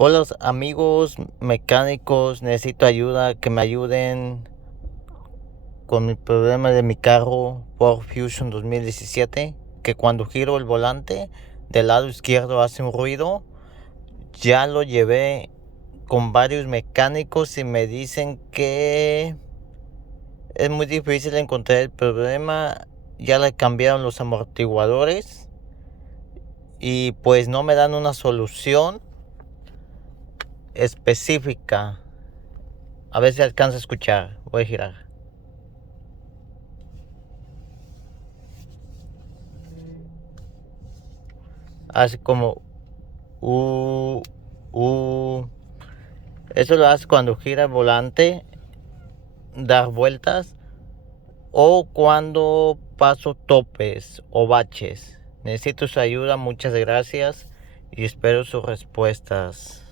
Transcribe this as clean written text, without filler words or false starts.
Hola amigos mecánicos, necesito ayuda, que me ayuden con mi problema de mi carro Ford Fusion 2017, que cuando giro el volante del lado izquierdo hace un ruido. Ya lo llevé con varios mecánicos y me dicen que es muy difícil encontrar el problema. Ya le cambiaron los amortiguadores y pues no me dan una solución específica. A ver si alcanza a escuchar. Voy a girar. Hace como uh, uh. Eso lo hace cuando gira el volante, dar vueltas o cuando paso topes o baches. Necesito su ayuda, muchas gracias y espero sus respuestas.